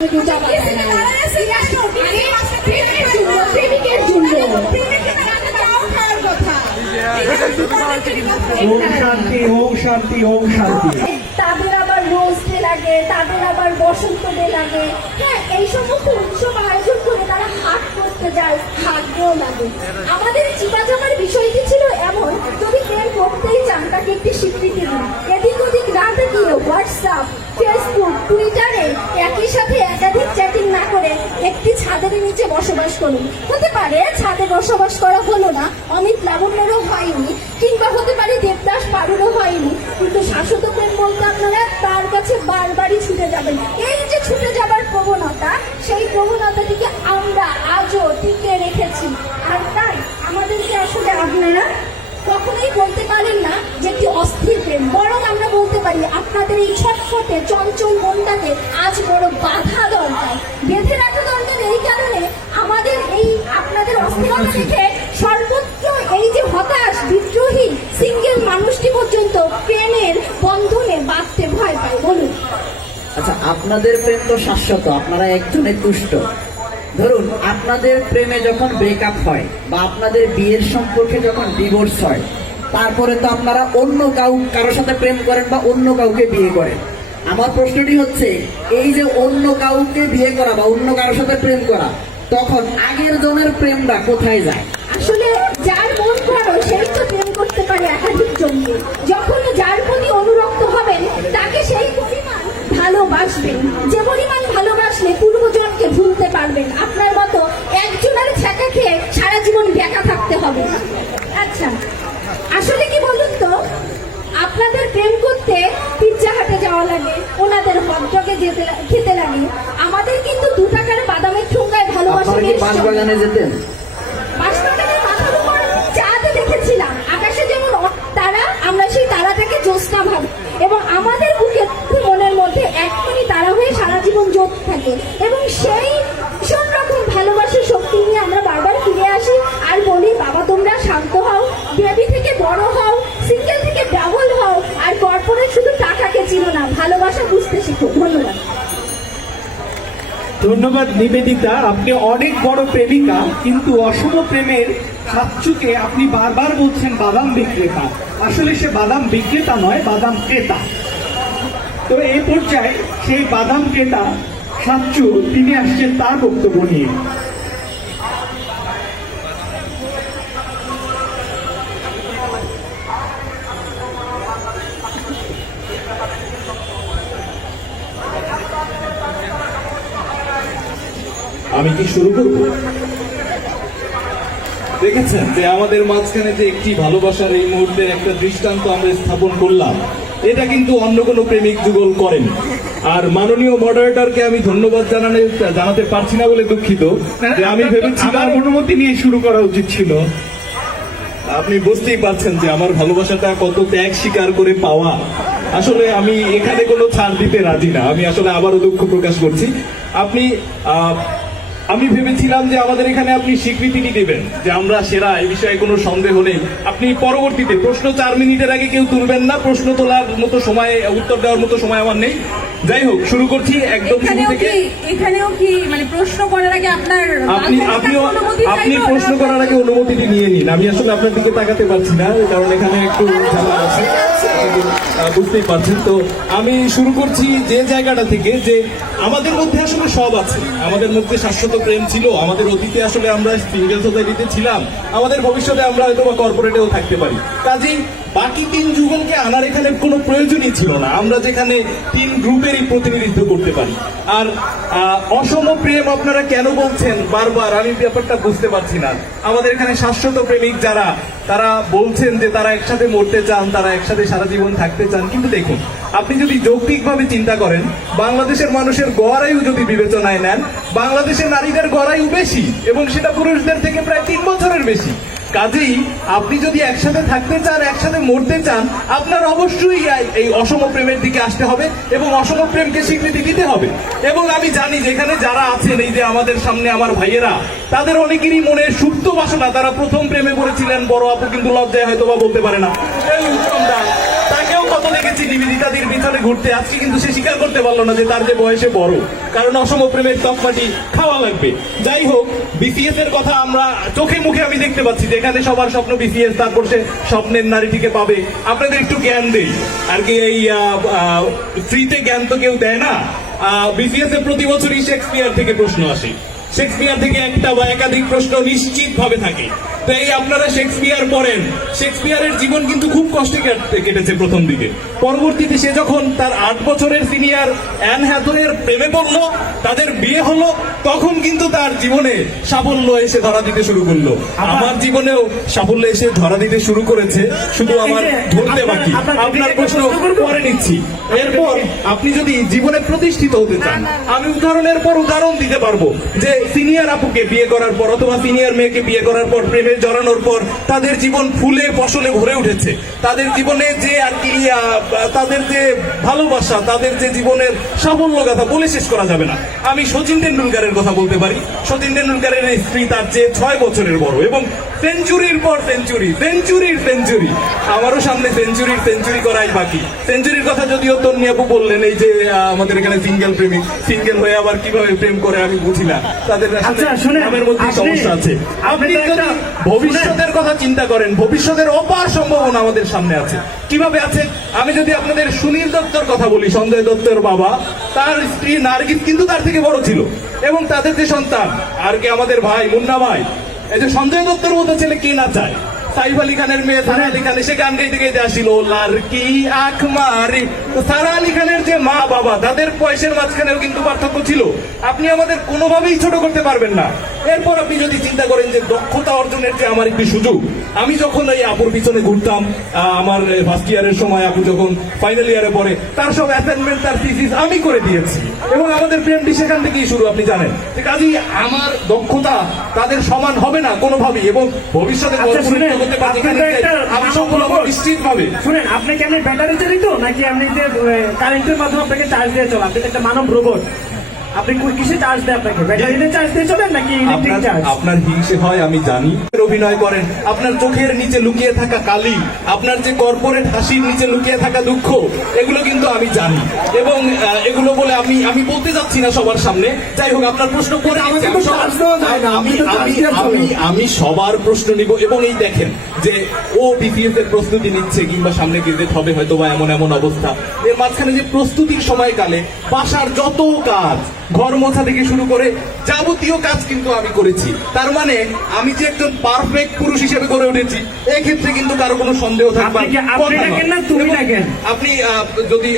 তাদের আবার rose day লাগে, তাদের আবার বসন্ত ডে লাগে। হ্যাঁ, এই সমস্ত উৎসব আয়োজন করে তারা হাট করতে যায়, হাটও লাগে। আমাদের চিপাচাপার বিষয়টি ছিল এমন, যদি প্রেম করতেই চান তাকে একটি স্বীকৃতি দিন। এদিক ওদিক না দেখিয়ে হোয়াটসঅ্যাপ, ফেসবুক, টুইটারে একই সাথে একাধিক চ্যাটিং না করে একটি ছাদের নিচে বসবাস করুন। হতে পারে ছাদে বসবাস করা হলো না, অমিত লাবণ্যেরও হয়নি, কিংবা হতে পারে দেবদাস পারুরও হয়নি, কিন্তু শাশ্বত প্রেম বলতে আপনারা তার কাছে বারবারই ছুটে যাবেন। এই যে ছুটে যাবার প্রবণতা, সেই প্রবণতাটিকে আমরা আজও টিকে রেখেছি। আর তাই আমাদেরকে আসলে আপনারা কখনোই বলতে পারেন না যে একটি অস্থির প্রেম, বরং আমরা বলতে পারি আপনাদের এই ছটফটে চঞ্চল মনটাকে আজ বড় বাধা দরকার, বেঁধে রাখা দরকার। এই কারণে আমাদের এই আপনাদের অস্থিরতা দেখে সর্বত্র এই যে হতাশ বিদ্রোহী সিঙ্গেল মানুষটি পর্যন্ত প্রেমের বন্ধনে বাঁধতে ভয় পায়। বলুন। আচ্ছা, আপনাদের প্রেম তো শাশ্বত, আপনারা একজনের তুষ্ট। ধরুন আপনাদের প্রেমে যখন ব্রেকআপ হয় বা আপনাদের বিয়ের সম্পর্কে যখন ডিভোর্স হয়, তারপরে তো আপনারা অন্য কারোর সাথে প্রেম করেন বা অন্য কাউকে বিয়ে করেন। আমার প্রশ্নটি হচ্ছে, এই যে অন্য কাউকে বিয়ে করা বা অন্য কারোর সাথে প্রেম করা, তখন আগের জনের প্রেমটা কোথায় যায়? আসলে যার মন করো সেই তো প্রেম করতে পারে একাধিক জনকে। যখন যার প্রতি অনুরক্ত হবেন তাকে সেই পরিমাণ ভালোবাসবেন, যে পরিমাণ ভালোবাসলে পূর্বজনকে ভুলতে পারবেন। আপনার মতো একজনের ছ্যাঁকা খেয়ে সারা জীবন বেঁকা থাকতে হবে। আচ্ছা, আসলে কি বলুন তো, আপনাদের প্রেম করতে পিৎজা হাটে যাওয়া লাগে, ওনাদের হটডগে খেতে লাগে। আমাদের কিন্তু 2 টাকার বাদামের ঠোঙ্গায় ভালোবাসা বাগানে যেতেন। চাঁদ দেখেছিলাম, আকাশে যেমন তারা, আমরা সেই তারাটাকে জ্যোৎস্না ভাবি, এবং আমাদের বুকে মনের মধ্যে এখনই তারা হয়ে সারা জীবন জ্যোৎ থাকে। এবং সেই ভীষণ রকম ভালোবাসার শক্তি নিয়ে আমরা বারবার ফিরে আসি আর বলি, বাবা তোমরা শান্ত হও, বেবি থেকে বড় হও, সিঙ্গেল থেকে ডাবল হও, আর কর্পোরেট শুধু টাকাকে চিনো না, ভালোবাসা বুঝতে শিখো। ধন্যবাদ। ধন্যবাদ নিবেদিতা, আপনি অনেক বড় প্রেমিকা, কিন্তু অসম প্রেমের সাচ্চুকে আপনি বারবার বলছেন বাদাম বিক্রেতা। আসলে সে বাদাম বিক্রেতা নয়, বাদাম ক্রেতা। তো এই পর্যায়ে সেই বাদাম ক্রেতা সাচ্চু তিনি আসছেন তার বক্তব্য নিয়ে। আমি কি শুরু করব? দেখেছেন যে আমাদের মাঝখানে যে একটি ভালোবাসার এই মুহূর্তে একটা দৃষ্টান্ত আমরা স্থাপন করলাম, এটা কিন্তু অন্য কোনো প্রেমিক যুগল করেন। আর মাননীয় মডারেটরকে আমি ধন্যবাদ জানাতে পারছি না বলে দুঃখিত, যে আমি ভেবেছিলাম অনুমতি নিয়ে শুরু করা উচিত ছিল। আপনি বুঝতেই পারছেন যে আমার ভালোবাসাটা কত ত্যাগ স্বীকার করে পাওয়া। আসলে আমি এখানে কোনো ছাড় দিতে রাজি না। আমি আসলে আবারও দুঃখ প্রকাশ করছি। আমি ভেবেছিলাম যে আমাদের এখানে আপনি স্বীকৃতিটি দেবেন যে আমরা সেরা, এই বিষয়ে কোনো সন্দেহ নেই। আপনি পরবর্তীতে প্রশ্ন 4 মিনিটের আগে কেউ তুলবেন না, প্রশ্ন তোলার মতো সময়, উত্তর দেওয়ার মতো সময় আমার নেই। যাই হোক, শুরু করছি একদম শুরু থেকে। এখানেও কি মানে প্রশ্ন করার আগে আপনার আপনি প্রশ্ন করার আগে অনুমতিটি নিয়ে নিন। আমি আসলে আপনার দিকে তাকাতে পারছি না, কারণ এখানে একটু ঝামেলা আছে, বুঝতেই পারছেন। তো আমি শুরু করছি যে জায়গাটা থেকে, যে আমাদের মধ্যে আসলে সব আছে। আমাদের মধ্যে শাশ্বত প্রেম ছিল, আমাদের অতীতে আসলে আমরা সিঙ্গেল সোসাইটিতে ছিলাম, আমাদের ভবিষ্যতে আমরা হয়তো বা কর্পোরেটেও থাকতে পারি। কাজেই বাকি 3 যুগলকে আনার এখানে কোনো প্রয়োজনই ছিল না। আমরা যেখানে 3 গ্রুপেরই প্রতিনিধিত্ব করতে পারি। আর অসম প্রেম আপনারা কেন বলছেন বারবার, আমি ব্যাপারটা বুঝতে পারছি না। আমাদের এখানে শাশ্বত প্রেমিক যারা, তারা বলছেন যে তারা একসাথে মরতে চান, তারা একসাথে সারা জীবন থাকতে চান। কিন্তু দেখুন, আপনি যদি যৌক্তিকভাবে চিন্তা করেন, বাংলাদেশের মানুষের গড় আয়ু যদি বিবেচনায় নেন, বাংলাদেশের নারীদের গড় আয়ু বেশি, এবং সেটা পুরুষদের থেকে প্রায় 3 বছরের বেশি। কাজেই আপনি যদি একসাথে থাকতে চান, একসাথে মরতে চান, আপনার অবশ্যই এই অসম প্রেমের দিকে আসতে হবে এবং অসম প্রেমকে স্বীকৃতি দিতে হবে। এবং আমি জানি যেখানে যারা আছেন, এই যে আমাদের সামনে আমার ভাইয়েরা, তাদের অনেকেরই মনে সুপ্ত বাসনা, তারা প্রথম প্রেমে পড়েছিলেন, বড় আপু কিন্তু লজ্জায় হয়তো বা বলতে পারে না। এই উত্তমটা তাকেও কত দেখেছি নিবেদিতাদির পিছনে ঘুরতে, আজকে কিন্তু সে স্বীকার করতে পারলো না যে তার যে বয়সে বড়, কারণ অসম প্রেমের তকমাটি খাওয়া লাগবে। যাই হোক, বিসিএস এর কথা আমরা চোখে মুখে আমি দেখতে পাচ্ছি যেখানে সবার স্বপ্ন বিসিএস, তারপর সে স্বপ্নের নারীটিকে পাবে। আপনাদের একটু জ্ঞান দেই আর কি, এই ফ্রিতে জ্ঞান তো কেউ দেয় না। বিসিএস এ প্রতি বছরই শেক্সপিয়ার থেকে প্রশ্ন আসে, শেক্সপিয়ার থেকে একটা বা একাধিক প্রশ্ন নিশ্চিত ভাবে থাকে। তো এই আপনারা শেক্সপিয়ার পড়েন, শেক্সপিয়ারের জীবন কিন্তু খুব কষ্টে কেটেছে প্রথম দিকে। পরবর্তীতে সে যখন তার 8 বছরের সিনিয়র অ্যান হ্যাথওয়ের প্রেমে পড়লো, তাদের বিয়ে হলো, তখন কিন্তু তার জীবনে সাফল্য এসে ধরা দিতে শুরু করলো। আমার জীবনেও সাফল্য এসে ধরা দিতে শুরু করেছে, শুধু আমার ধরতে বাকি। আপনার প্রশ্ন পরে নিচ্ছি। এরপর আপনি যদি জীবনে প্রতিষ্ঠিত হতে চান, আমি উদাহরণের পর উদাহরণ দিতে পারবো যে সিনিয়র আপুকে বিয়ে করার পর অথবা সিনিয়র মেয়েকে বিয়ে করার পর, প্রেমে জড়ানোর পর তাদের জীবন ফুলে ফসলে ভরে উঠেছে। তাদের জীবনে যে আর কি তাদের যে ভালোবাসা, তাদের যে জীবনের সাফল্য কথা বলে শেষ করা যাবে না। আমি সচিন টেন্ডুলকারের কথা বলতে পারি। সচিন টেন্ডুলকারের স্ত্রী তার চেয়ে 6 বছরের বড় এবং সেঞ্চুরির পর সেঞ্চুরি, সেঞ্চুরির সেঞ্চুরি। আমারও সামনে সেঞ্চুরির সেঞ্চুরি করাই বাকি। সেঞ্চুরির কথা যদিও তন্নি আপু বললেন, এই যে আমাদের এখানে সিঙ্গেল প্রেমিক, সিঙ্গেল হয়ে আবার কিভাবে প্রেম করে আমি বুঝি না, তাদের নামের মধ্যে সমস্যা আছে। আপনি যদি ভবিষ্যতের কথা চিন্তা করেন, ভবিষ্যতের অপার সম্ভাবনা আমাদের সামনে আছে। কিভাবে আছে? আমি যদি আপনাদের সুনীল দত্তর কথা বলি, সঞ্জয় দত্তের বাবা, তার স্ত্রী নার্গিস কিন্তু তার থেকে বড় ছিল এবং তাদের যে সন্তান আর কি আমাদের ভাই মুন্না ভাই, এই যে সঞ্জয় দত্তের মতো ছেলে কে না চায়? সাইফ আলী খানের মেয়ে সারা আলী খান এসে গান গাইতে গাইতে আসছিল, লারকি আখ মারি। তো সারা আলী খানের যে মা বাবা, তাদের বয়সের মাঝখানেও কিন্তু পার্থক্য ছিল। আপনি আমাদের কোনোভাবেই ছোট করতে পারবেন না। এরপর আপনি যদি চিন্তা করেন যে দক্ষতা অর্জনের যে আমার একটি সুযোগ, আমি যখন এই আপুর পিছনে ঘুরতাম আমার ফার্স্ট ইয়ারের সময়, আপু যখন ফাইনাল ইয়ারে পড়ে, তার সব অ্যাসাইনমেন্ট, তার থিসিস আমি করে দিয়েছি এবং আমাদের প্রেমটি সেখান থেকেই শুরু। আপনি জানেন, কাজেই আমার দক্ষতা তাদের সমান হবে না কোনোভাবেই, এবং ভবিষ্যতে আমি সফল হবো নিশ্চিত ভাবে। শুনেন, আপনি কি এমনি ব্যাটারি চালিত নাকি এমনি যে কারেন্টের মাধ্যমে আপনাকে চার্জ দিয়ে চলে? আপনি তো একটা মানব রোবট, আপনি কিসে চার্জ দেয়? আপনাকে ব্যাটারিতে চার্জ দিয়ে চলেন নাকি ইলেকট্রিক চার্জ? আপনার হিংসে হয় আমি জানি, অভিনয় করেন, আপনার চোখের নিচে লুকিয়ে থাকা কালি, আপনার যে কর্পোরেট হাসির নিচে লুকিয়ে থাকা দুঃখ, এগুলো কিন্তু আমি জানি এবং এগুলো বলে আমি বলতে যাচ্ছি না সবার সামনে। যাই হোক, আপনার প্রশ্ন করে আমি সবার প্রশ্ন নিব এবং এই দেখেন যে ও বিসিএস এর প্রস্তুতি নিচ্ছে কিংবা সামনে গেজেট হবে হয়তো বা এমন অবস্থা, এর মাঝখানে যে প্রস্তুতির সময়কালে বাসার যত কাজ, ঘর মোছা থেকে শুরু করে যাবতীয় কাজ কিন্তু আমি করেছি। তার মানে আমি যে একজন পারফেক্ট পুরুষ হিসেবে গড়ে উঠেছি, এক্ষেত্রে কিন্তু কারো কোনো সন্দেহ থাকবে না। তুমি ডাকেন, আপনি যদি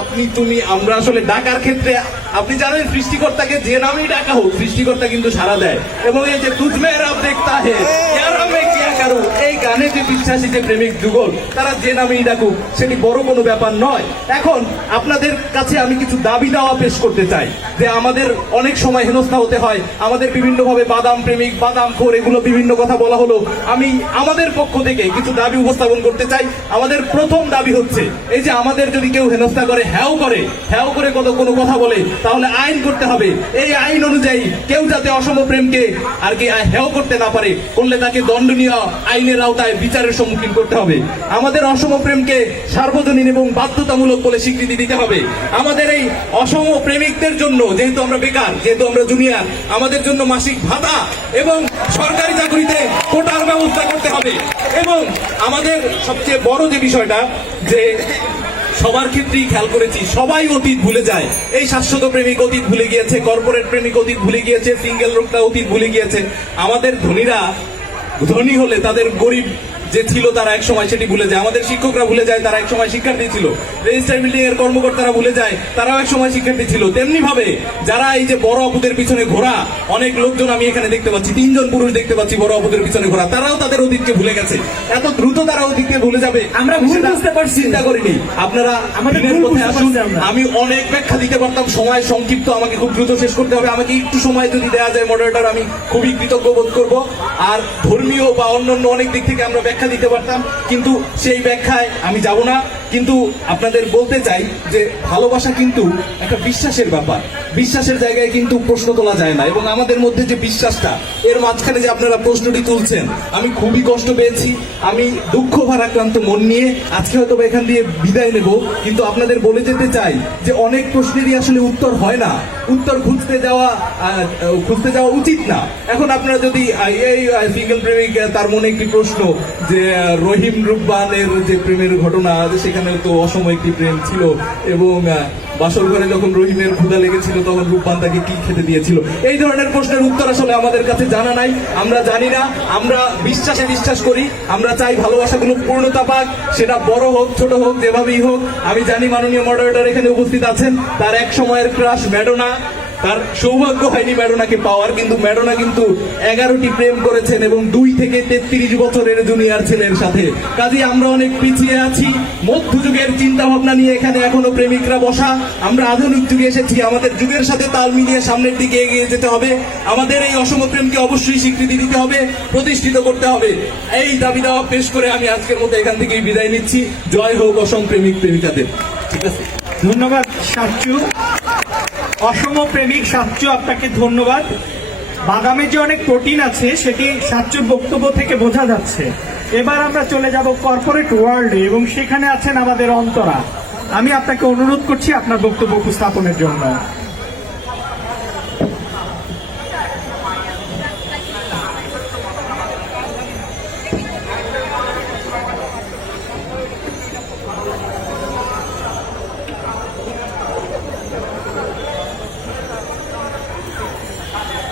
আপনি তুমি আমরা আসলে ডাকার ক্ষেত্রে আপনি জানেন সৃষ্টিকর্তাকে যে নামেই ডাকা হোক, সৃষ্টিকর্তা কিন্তু সাড়া দেয়। এবং এই যে তুজমে রব দেখতা হে ইয়ার আমি কিয়া করু, এই গানে যে বিশ্বাসী যে প্রেমিক যুগল, তারা যে নামেই ডাকুক সেটি বড় কোনো ব্যাপার নয়। এখন আপনাদের কাছে আমি কিছু দাবি দাওয়া পেশ করতে চাই যে আমাদের অনেক সময় হেনস্থা হতে হয়, আমাদের বিভিন্ন ভাবে বাদাম প্রেমিক, বাদাম খোর, এগুলো বিভিন্ন কথা বলা হলো। আমি আমাদের পক্ষ থেকে কিছু দাবি উপস্থাপন করতে চাই। আমাদের প্রথম দাবি হচ্ছে, এই যে আমাদের যদি কেউ হেনস্থা করে, হ্যাও করে কোনো কথা বলে, তাহলে আইন করতে হবে। এই আইন অনুযায়ী কেউ যাতে অসম প্রেমকে আর কি হেও করতে না পারে, করলে তাকে দণ্ডনীয় আইনের আওতায় বিচারের সম্মুখীন করতে হবে। আমাদের অসম প্রেমকে সার্বজনীন এবং বাধ্যতামূলক বলে স্বীকৃতি দিতে হবে। আমাদের এই অসম প্রেমিকদের জন্য, যেহেতু আমরা বেকার, যেহেতু আমরা জুনিয়র, আমাদের জন্য মাসিক ভাতা এবং সরকারি চাকরিতে কোটার ব্যবস্থা করতে হবে। এবং আমাদের সবচেয়ে বড় যে বিষয়টা, যে সবার ক্ষেত্রেই খেয়াল করেছি, সবাই অতীত ভুলে যায়। এই শাশ্বত প্রেমিক অতীত ভুলে গিয়েছে, কর্পোরেট প্রেমিক অতীত ভুলে গিয়েছে, সিঙ্গেল লোকটা অতীত ভুলে গিয়েছে। আমাদের ধনীরা ধনী হলে তাদের গরিব যে ছিল তারা এক সময় সেটি ভুলে যায়। আমাদের শিক্ষকরা ভুলে যায় তারা এক সময় শিক্ষার্থী ছিল, রেজিস্টার বিল্ডিং এর কর্মকর্তারা ভুলে যায় তারাও এক সময় শিক্ষার্থী ছিল। তেমনি ভাবে যারা এই যে বড় আপুদের পিছনে ঘোরা, অনেক লোকজন আমি এখানে দেখতে পাচ্ছি, 3 জন পুরুষ দেখতে পাচ্ছি বড় আপুদের পিছনে ঘোরা, তারাও তাদের অতীতকে ভুলে গেছে। এত দ্রুত তারা অতীতকে ভুলে যাবে আমরা ভুল বুঝতে পারছি, চিন্তা করিনি। আপনারা আমাদের দিনের ভুল পথে আসুন। বুঝতে পারছি আমরা। আমি অনেক ব্যাখ্যা দিতে পারতাম, সময় সংক্ষিপ্ত, আমাকে খুব দ্রুত শেষ করতে হবে। আমাকে একটু সময় যদি দেওয়া যায় মডারেটর, আমি খুবই কৃতজ্ঞ বোধ করবো। আর ধর্মীয় বা অন্যান্য অনেক দিক থেকে আমরা ব্যাখ্যা দিতে পারতাম, কিন্তু সেই ব্যাখ্যায় আমি যাব না। কিন্তু আপনাদের বলতে চাই যে ভালোবাসা কিন্তু একটা বিশ্বাসের ব্যাপার। বিশ্বাসের জায়গায় কিন্তু প্রশ্ন তোলা যায় না, এবং আমাদের মধ্যে যে বিশ্বাসটা, এর মাঝখানে যে আপনারা প্রশ্নটি তুলছেন, আমি খুবই কষ্ট পেয়েছি। আমি দুঃখ ভারাক্রান্ত মন নিয়ে আজকে হয়তো এখান দিয়ে বিদায় নেব, কিন্তু আপনাদের বলে যেতে চাই যে অনেক প্রশ্নেরই আসলে উত্তর হয় না, উত্তর খুঁজতে যাওয়া উচিত না। এখন আপনারা যদি এই সিঙ্গেল প্রেমিক, তার মনে একটি প্রশ্ন যে রহিম রুব্বানের যে প্রেমের ঘটনা, সেখানে তো অসম একটি প্রেম ছিল, এবং বাসর ঘরে যখন রহিমের ক্ষুধা লেগেছিল তখন রূপবান তাকে কি খেতে দিয়েছিল, এই ধরনের প্রশ্নের উত্তর আসলে আমাদের কাছে জানা নাই, আমরা জানি না। আমরা বিশ্বাসে বিশ্বাস করি, আমরা চাই ভালোবাসাগুলো পূর্ণতা পাক, সেটা বড় হোক ছোট হোক যেভাবেই হোক। আমি জানি মাননীয় মডারেটর এখানে উপস্থিত আছেন, তার এক সময়ের ক্রাশ ম্যাডোনা, তার সৌভাগ্য হয়নি ম্যাডোনাকে পাওয়ার, কিন্তু ম্যাডোনা কিন্তু 11টি প্রেম করেছেন এবং 2 থেকে 33 বছরের জুনিয়র ছেলের সাথে। কাজে আমরা অনেক পিছিয়ে আছি। মধ্যযুগের চিন্তা ভাবনা নিয়ে এখানে এখনো প্রেমিকরা বসা। আমরা আধুনিক যুগে এসেছি, আমাদের যুগের সাথে তাল মিলিয়ে সামনের দিকে এগিয়ে যেতে হবে। আমাদের এই অসম প্রেমকে অবশ্যই স্বীকৃতি দিতে হবে, প্রতিষ্ঠিত করতে হবে। এই দাবি দাওয়া পেশ করে আমি আজকের মতো এখান থেকেই বিদায় নিচ্ছি। জয় হোক অসম প্রেমিক প্রেমিকাদের। ঠিক আছে, ধন্যবাদ সাচ্চু, অসম প্রেমিক সাচ্চু, আপনাকে ধন্যবাদ। বাদামে যে অনেক প্রোটিন আছে সেটি সাচ্চুর বক্তব্য থেকে বোঝা যাচ্ছে। এবার আমরা চলে যাব কর্পোরেট ওয়ার্ল্ডে, এবং সেখানে আছেন আমাদের অন্তরা। আমি আপনাকে অনুরোধ করছি আপনার বক্তব্য উপস্থাপনের জন্য।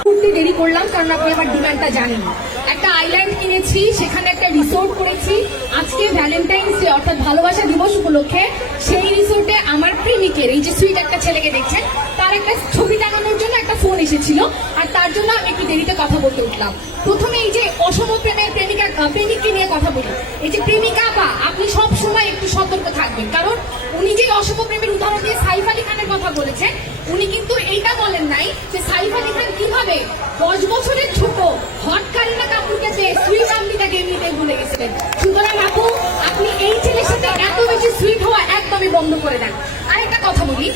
ঘুরতে দেরি করলাম কারণ আপনি আমার ডিমান্ডটা জানেন। একটা আইল্যান্ড কিনেছি, সেখানে একটা রিসোর্ট করেছি। আজকে ভ্যালেন্টাইন্স ডে অর্থাৎ ভালোবাসা দিবস উপলক্ষে সেই রিসোর্টে আমার প্রেমিকের, এই যে সুইট একটা ছেলেকে দেখছেন, তার একটা ছবি টাঙানোর জন্য একটা ফোন এসেছিল, আর তার জন্য আমি একটু দেরিতে কথা বলতে উঠলাম। প্রথমে এই যে অসম প্রেমের প্রেমিককে নিয়ে কথা বলি। এই যে প্রেমিকা বা আপনি সব সময় একটু সতর্ক থাকবেন, কারণ উনি যে অসম প্রেমের উদাহরণ দিয়ে সাইফ আলী খানের কথা বলেছেন, উনি কিন্তু এইটা বলেন নাই যে সাইফ আলী খান কিভাবে 10 বছরের ছোট হট কারিনা কাপুরকে পেয়ে সুইট আম্বিকাকে এমনিতে ভুলে গেছিলেন। সুতরাং আপু, আপনি এই ছেলের সাথে এত বেশি সুইট হওয়া একদমই বন্ধ করে দেন। আরেকটা কথা বলি,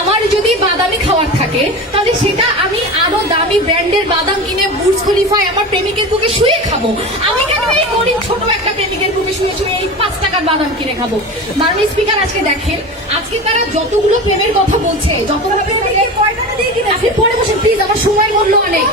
আমার যদি বাদামি খাওয়ার থাকে তাহলে সেটা আমি আরো দামি ব্র্যান্ডের বাদাম কিনে বুর্জ খলিফায় আমার প্রেমিকের বুকে শুয়ে খাবো। আমি কেন এই গরিব ছোট একটা প্রেমিকের বুকে শুয়ে শুয়ে এই 5 টাকার বাদাম কিনে খাবো? মাননীয় স্পিকার, আজকে দেখেন, আজকে তারা যতগুলো প্রেমের কথা বলছে, যতগুলো আপনি পরে বসেন প্লিজ, আমার সময় মূল্য অনেক।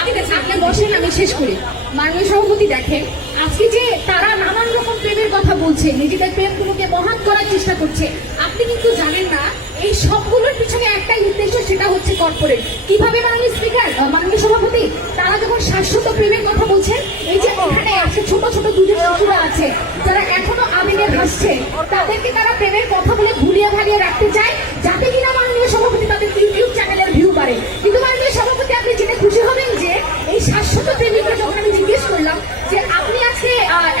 আপনি বসেন, আমি শেষ করি। মাননীয় সভাপতি, দেখেন আজকে যে তারা নানান রকম প্রেমের কথা বলছে, নিজেদের প্রেমগুলোকে মহান করার চেষ্টা করছে, আপনি কিন্তু জানেন না এই সবগুলোর পিছনে একটাই উদ্দেশ্য, সেটা হচ্ছে কর্পোরেট। কিভাবে মাননীয় স্পিকার, মাননীয় সভাপতি, তারা যখন শাশ্বত প্রেমের কথা বলছেন, এই যে ওখানে আছে ছোট ছোট দুজন শিশুরা আছে যারা এখনো আবেগে ভাসছে, তাদেরকে তারা প্রেমের কথা বলে ভুলিয়ে ভালিয়ে রাখতে চায়, যাতে কিনা মাননীয় সভাপতি তাদের ইউটিউব চ্যানেলের ভিউ বাড়ে। কিন্তু মাননীয় সভাপতি, আপনি জেনে খুশি হবেন যে এই শাশ্বত প্রেমিককে যখন আমি জিজ্ঞেস করলাম যে আপনি আজকে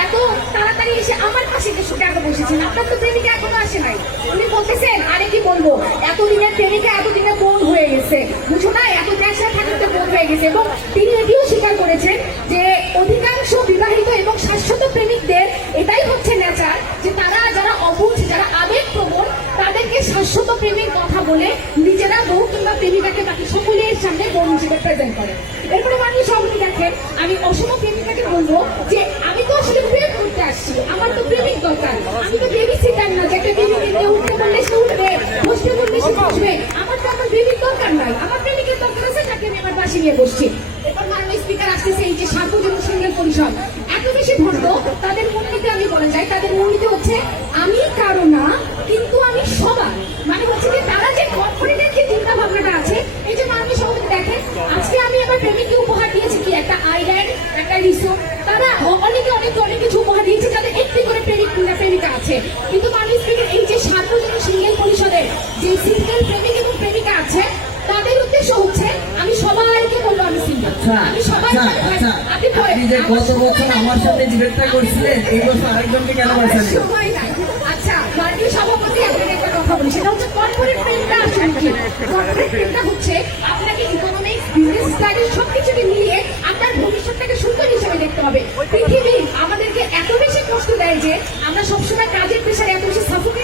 এত তাড়াতাড়ি এসে আমার পাশে কেন বসেছেন, আপনার তো প্রেমিকা এখনো আসে নাই, উনি বলতেছেন আরে কি বলবো, এতদিনের প্রেমিকা এতদিনে বোন হয়ে গেছে, বুঝো না, এত ক্যাশে থাকতে বোন হয়ে গেছে। এবং তিনি এটিও স্বীকার করেছেন যে অধিকাংশ বিবাহিত এবং শাশ্বত প্রেমিকদের এটাই হচ্ছে নেচার, যে তারা যারা অবুঝ, যারা আবেগপ্রবণ, তাদেরকে শাশ্বত প্রেমের কথা বলে নিজেরা বউ কিংবা প্রেমিকাকে বাকি সকলের সামনে বোন হিসেবে প্রেজেন্ট করে। এরপরে মাননীয় সভাপতি, দেখেন আমি অসম প্রেমিকাকে বলবো যে আমি তো আসলে প্রেম করতে আসছি, আমার তো প্রেমিক দরকার, আমি তো বেবি সিটার না যে একটা বেবিকে উঠতে বললে সে উঠবে, বসতে বললে সে বসবে। আমার তো আমার প্রেমিক দরকার নাই, আমার প্রেমিকের দরকার আছে তাকে আমি আমার পাশে নিয়ে বসছি। এরপর মাননীয় স্পিকার আসতেছে এই যে সার্বজনীন সিঙ্গেল পরিষদ, এত বেশি ভণ্ড, তাদের মূলনীতি আমি বলে যাই, তাদের মূলনীতি হচ্ছে আমি কারো না কিন্তু আমি সবার। মানে হচ্ছে যে তারা যে কর্পোরেটের যে চিন্তা ভাবনাটা আছে, এই যে মাননীয় সভাপতি দেখেন, আজকে আমি আমার প্রেমিককে উপহার দিয়েছি কি একটা আইল্যান্ড, একটা রিসোর্ট, তারা অনেকে অনেক কিছু উপহার দিয়েছে, তাদের একটি করে প্রেমিক কিংবা প্রেমিকা আছে। কিন্তু মাননীয় স্পিকার, এই যে সার্বজনীন সিঙ্গেল পরিষদের যে সিঙ্গেল প্রেমিক এবং প্রেমিকা আছে, তাদের উদ্দেশ্য হচ্ছে আমি সবাইকে বলবো আমি সিঙ্গেল, আমি সবাই। আপনি যে গত বছর আমার সাথে ডিবেটটা করছিলেন, এই বছর আরেকজনকে কেন বাঁচালেন? সময় নাই। আচ্ছা, মাননীয় সভাপতি, আপনাকে একটা কথা বলি, সেটা হচ্ছে কর্পোরেট প্রেমটা আসলে কি? কর্পোরেট প্রেমটা হচ্ছে আপনাকে ইকোনমিক্স, বিজনেস স্টাডিজ সবকিছুকে মিলিয়ে আপনার ভবিষ্যৎটাকে সুন্দর হিসেবে দেখতে হবে। পৃথিবী আমাদেরকে এত বেশি কষ্ট দেয় যে আমরা সবসময় কাজের প্রেশারে এত বেশি সাফোকেট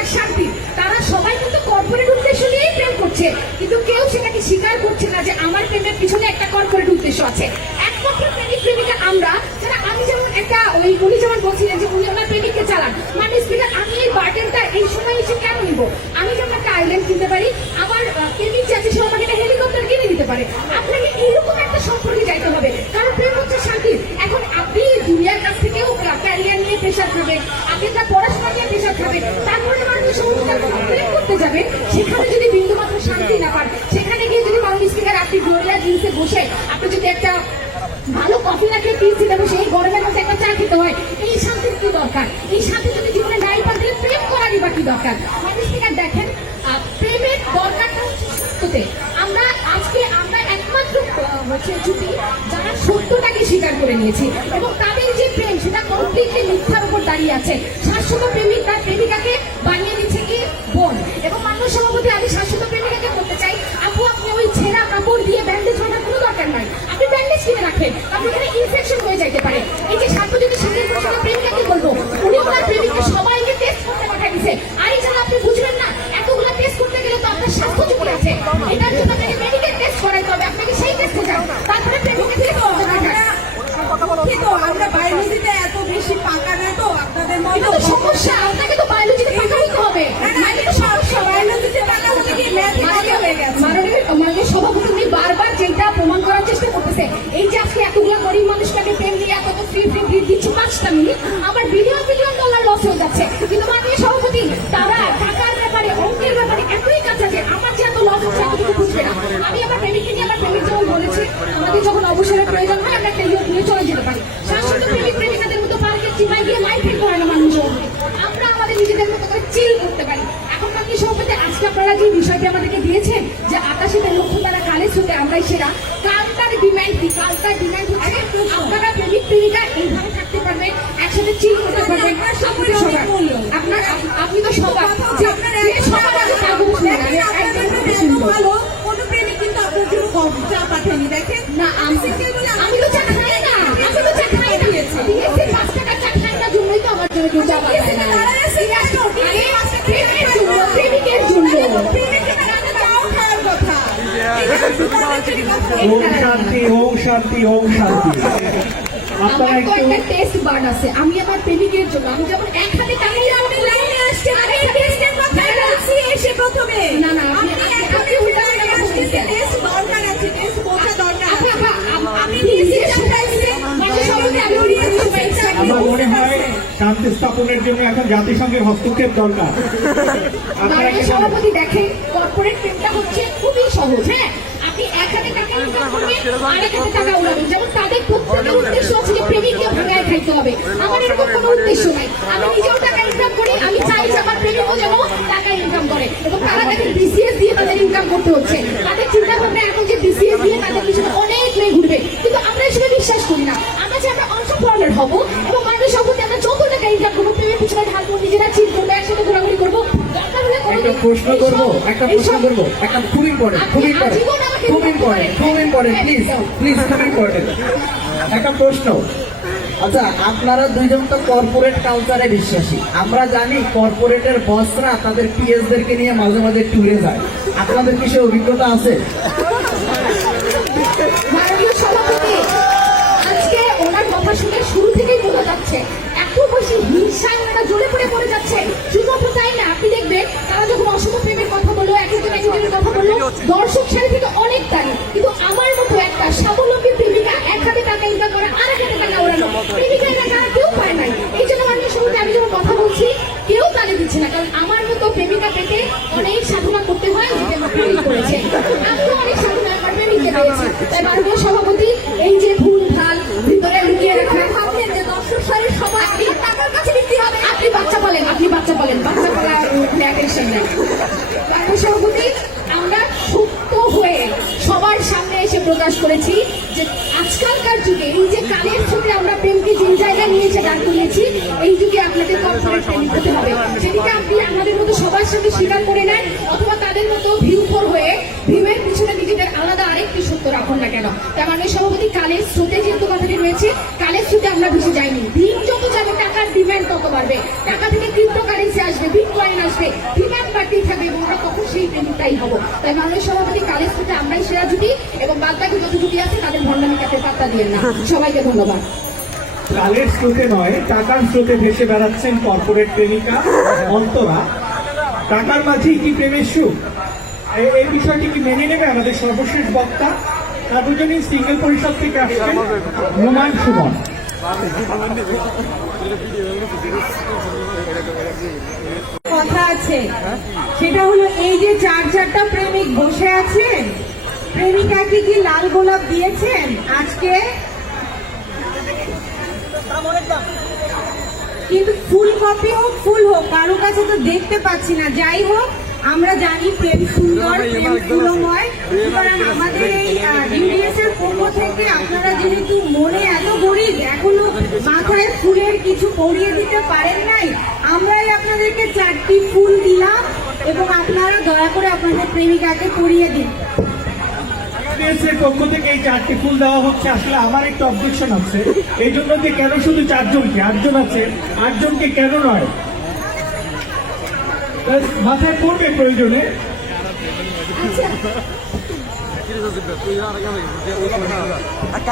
আর শান্তি, তারা সবাই কিন্তু কর্পোরেট উদ্দেশ্য নিয়েই প্রেম করছে, কিন্তু কেউ সেটাকে স্বীকার করছে না যে আমার প্রেমের পিছনে একটা কর্পোরেট উদ্দেশ্য আছে। একমাত্র প্রেমিক প্রেমিকা আমরা যারা, আমি যেমন একটা উনি যেমন বলছিলেন যে উনি ওনার প্রেমিককে চালান, মানে স্পিকার আমি এই বার্ডেনটা এই সময় এসে কেন নিবো? আমি যেমন একটা আইল্যান্ড কিনতে পারি, আমার প্রেমিক চাচ্ছে সে আমাকে একটা হেলিকপ্টার কিনে দিতে পারে। আপনাকে এইরকম একটা সম্পর্কে যাইতে হবে, কারণ প্রেম হচ্ছে শান্তি। এখন আপনি দুনিয়ার কাছ থেকেও ক্যারিয়ার নিয়ে প্রেশার খাবেন, আপনি তার পড়াশোনা নিয়ে প্রেশার খাবেন, তারপরে মানুষ সমুদ্রের প্রেম করতে যাবেন, সেখানে যদি বিন্দুমাত্র শান্তি না পান, সেখানে গিয়ে যদি মানুষ স্পিকার আপনি গ্লোরিয়া জিন্সে বসে আপনি যদি একটা ভালো কফি না খেয়ে পিছিয়ে দেবো, সেই গরমের মধ্যে একটা চা খেতে হয়, এই শান্তির কি দরকার? এই শান্তি যদি জীবনে নাই পান তাহলে প্রেম করারই বা কি দরকার? মানুষ স্পিকার দেখেন, প্রেমের দরকারটা হচ্ছে সত্যতে। আমরা একমাত্র হচ্ছে ছুটি যারা সত্যটাকে স্বীকার করে নিয়েছি এবং তাদের যে প্রেম সেটা কমপ্লিটলি মিথ্যার উপর দাঁড়িয়ে আছে। শাশ্বত প্রেমিক তার প্রেমিকাকে বানিয়ে দিচ্ছে কি বোন। এবং মানুষ সভাপতি, আমি শাশ্বত প্রেমিকাকে বলতে চাই, আপু আপনি ওই ছেঁড়া কাপড় দিয়ে ব্যান্ডেজ বাঁধার কোনো দরকার নাই, আপনি ব্যান্ডেজ কিনে রাখেন, আপনি এখানে ইনফেকশন হয়ে যাইতে পারে। এই যে সার্বজনীন স্বাধীন প্রেমিকাকে বলবো, উনি ওনার প্রেমিককে সবাইকে টেস্ট করতে পাঠিয়ে দিচ্ছে। আর এই জন্য আপনি বুঝবেন না, এতগুলো টেস্ট করতে গেলে তো আপনার স্বাস্থ্য ঝুঁকি আছে, এটার জন্য আপনাকে মেডিকেল টেস্ট করাইতে হবে, আপনাকে সেই টেস্টে যান, তারপরে প্রেমিকের থেকে কিন্তু আমরা বায়োলজিতে এত বেশি পাকা না তো আপনাদের মতো। সমস্যা, আপনাকে তো বায়োলজিতে পাকা হতে হবে। বায়োলজিতে পাকা হতে গিয়ে ম্যাথে পাকা হয়ে গেছে। মাননীয় সভাপতি উনি বারবার যেটা প্রমাণ করার চেষ্টা করতেছে, এই যে আজকে এতগুলো গরিব মানুষটাকে প্রেম দিয়ে এত ফ্রি দিচ্ছে 5টা মিনিট, আমার বিলিয়ন বিলিয়ন ডলার লস হয়ে যাচ্ছে। কিন্তু মাননীয় সভাপতি তারা টাকার ব্যাপারে, অঙ্কের ব্যাপারে এতই কাছে যে আমার যে এত লস হচ্ছে এত কিছু বুঝবে না। আমি আমার প্রেমিককে নিয়ে, আমার প্রেমিক যেমন বলেছে আমাদের যখন অবসরের প্রয়োজন হয় আমরা একটা ইয়ে নিয়ে চলে যেতে পারি। শাশ্বত প্রেমিক প্রেমিকাদের মতো পার্কে চিপাই গিয়ে মাইক ফিট করে না মানুষ, আমরা আমাদের নিজেদের মতো করে চিল করতে পারি। এখন আপনি সভাপতি আজকে আপনারা যে বিষয়টি আমাদেরকে দিয়েছেন যে 88 লক্ষ টাকা কালেজ হতে আমরাই সেরা, কালটার ডিমান্ড কি? কালটার ডিমান্ড হচ্ছে আপনারা প্রেমিক প্রেমিকা এইভাবে থাকতে পারবেন, একসাথে চিল করতে পারবেন। আপনি তো সবার ভালো কোনো প্রেমিক কিন্তু আপনার জন্য কম চা পাঠায়নি। দেখেন না, আমি তো চা খাই না, আমি তো চা খাই না, দিয়েছি 5 টাকার চা খাই না, জন্যই তো আমার জন্য কেউ চা পাঠায় না। প্রেমিকের জন্য ওম শান্তি, ওম শান্তি, ওম শান্তি। আপনারা আমার তো একটু একটা টেস্ট বার্ড আছে, আমি আমার প্রেমিকের জন্য, আমি যেমন এক হাতে টাকা আপনি লাইনে আসছেন, আরেক টেস্টের কথা বলছি এসে প্রথমে। না না, আপনি উল্টা আসছেন, টেস্ট দরকার আছে, টেস্ট বোঝা দরকার আছে। আমি দিয়েছি আমার মনে হয় শান্তি স্থাপনের জন্য এখন জাতিসংঘের হস্তক্ষেপ দরকার। আপনারা কি বলেন? সভাপতি দেখেন, কর্পোরেট প্রেমটা হচ্ছে খুবই সহজ। হ্যাঁ, আপনি এক হাতে টাকা ইনকাম করবেন, আরেক হাতে টাকা উড়াবেন। যেমন তাদের প্রত্যেকের উদ্দেশ্য হচ্ছে যে প্রেমিককে ভাঙায় খাইতে হবে, আমার এরকম কোনো উদ্দেশ্য নাই। আমি নিজেও টাকা ইনকাম করি, আমি চাই যে আমার প্রেমিকও যেন টাকা ইনকাম করে। এবং তারা দেখেন বিসিএস দিয়ে তাদের ইনকাম করতে হচ্ছে, তাদের চিন্তা ভাবনা এখন যে বিসিএস দিয়ে তাদের পিছনে অনেক মেয়ে ঘুরবে, কিন্তু আমরা এসবে বিশ্বাস করি না। আমরা যে আমরা অংশগ্রহণের হবো এবং মানুষ সম্পর্কে আমরা যত টাকা ইনকাম করবো, প্রেমের পিছনে ঢালবো, নিজেরা চিল করবো, একসাথে ঘোরাঘুরি করবো, দরকার হলে একটা প্রশ্ন করবো, একটা খুব ইম্পর্টেন্ট, প্লিজ খুব ইম্পর্টেন্ট একটা প্রশ্ন। আচ্ছা, আপনারা দুইজন তো কর্পোরেট কালচারে বিশ্বাসী। আমরা জানি কর্পোরেটের বসরা তাদের পিএসদেরকে নিয়ে মাঝে মাঝে ট্যুরে যায়, আপনাদের কি সে অভিজ্ঞতা আছে? মাননীয় সভাপতি, আজকে ওনার কথা শুনে শুরু থেকেই বোঝা যাচ্ছে এত বেশি হিংসায় ওনারা জ্বলে পড়ে যাচ্ছে। শুধুমাত্র তাই না, আপনি দেখবেন তারা যখন অসম প্রেমের কথা বললো, একজনের কথা বললো, দর্শক সারি থেকে অনেক তারিখ, কিন্তু আমার মতো একটা স্বাবলম্বী প্রেমিকা এক হাতে টাকা ইনকাম করে আরেক হাতে টাকা ওড়ানো প্রেমিকা টাকা কেউ পায় নাই। এই জন্য মাননীয় সভাপতি আমি যখন কথা বলছি কেউ তালে দিচ্ছে না, কারণ আমার মতো প্রেমিকা পেতে অনেক সাধনা করতে হয়, যেটা আমার প্রেমিক করেছে। আমিও অনেক সাধনা আমার প্রেমিককে পেয়েছি। তাই মাননীয় সভাপতি, এই যে ভুল ভাল ভিতরে লুকিয়ে রাখা ভাবলেন যে দর্শক সারির সবাই টাকার কাছে বিক্রি হবে, আপনি বাচ্চা বলেন, বাচ্চা বলা টেনশন নেই। মাননীয় সভাপতি, আমরা সত্য হয়ে সবার সামনে এসে প্রকাশ করেছি যে আজকালকার যুগে এই যে কালের সাথে আমরা প্রেমকে যে জায়গায় নিয়ে এসে দাঁড় করিয়েছি, এই যুগে আপনাদের কর্পোরেট প্রেমিক হতে হবে। সেদিকে আপনি আমাদের মতো সবার সামনে স্বীকার করে নেন, অথবা তাদের মতো ভিউ হয়ে ভিউয়ের পিছনে নিজেদের আলাদা আরেকটি সত্য রাখুন না কেন। তার মানে সভাপতি কালের স্রোতে যেহেতু কথাটি রয়েছে, কালের স্রোতে আমরা ভেসে যাইনি। দিন যত যাবে টাকার ডিমান্ড তত বাড়বে, টাকা থেকে ক্রিপ্টোকারেন্সি আসবে, বিটকয়েন আসবে, ডিমান্ড বাড়তেই থাকবে এবং আমরা তখন সেই প্রেমিকটাই হবো। তাই মাননীয় সভাপতি কালের স্রোতে আমরাই সেরা জুটি এবং বাদ বাকি যত জুটি আছে তাদের ভণ্ডামি কাটে পাত্তা দিলেন না। সবাইকে ধন্যবাদ। কালের স্রোতে নয়, টাকার স্রোতে ভেসে বেড়াচ্ছেন কর্পোরেট প্রেমিকা অন্তরা। টাকার মাঝেই কি প্রেমের সুখ, এই বিষয়টি কি মেনে নেবে আমাদের সর্বশেষ বক্তা? তার দুজনই সিঙ্গেল পরিষদ থেকে আসছেন, নোমান সুমন। কথা আছে, সেটা হলো এই যে চারটা প্রেমিক বসে আছেন, প্রেমিকাকে কি লাল গোলাপ দিয়েছেন আজকে? কিন্তু ফুলকপি হোক ফুল হোক কারো কাছে তো দেখতে পাচ্ছি না। যাই হোক, আমরা জানি প্রেম সুন্দর, প্রেম ফুলময়, সুতরাং আমাদের এই ইউডিএস এর পক্ষ থেকে আপনারা যেহেতু মনে এত গরিব, এখনো মাথায় ফুলের কিছু পরিয়ে দিতে পারেন নাই, আমরাই আপনাদেরকে 4টি ফুল দিলাম এবং আপনারা দয়া করে আপনাদের প্রেমিকাকে পরিয়ে দিন। এর পক্ষ থেকে এই 4টি ফুল দেওয়া হচ্ছে। আসলে আমার একটা অবজেকশন আছে, এই জন্য যে কেন শুধু 4 জনকে, 8 জন আছে, 8 জনকে কেন নয়? মাথায় পড়বে প্রয়োজনে। আচ্ছা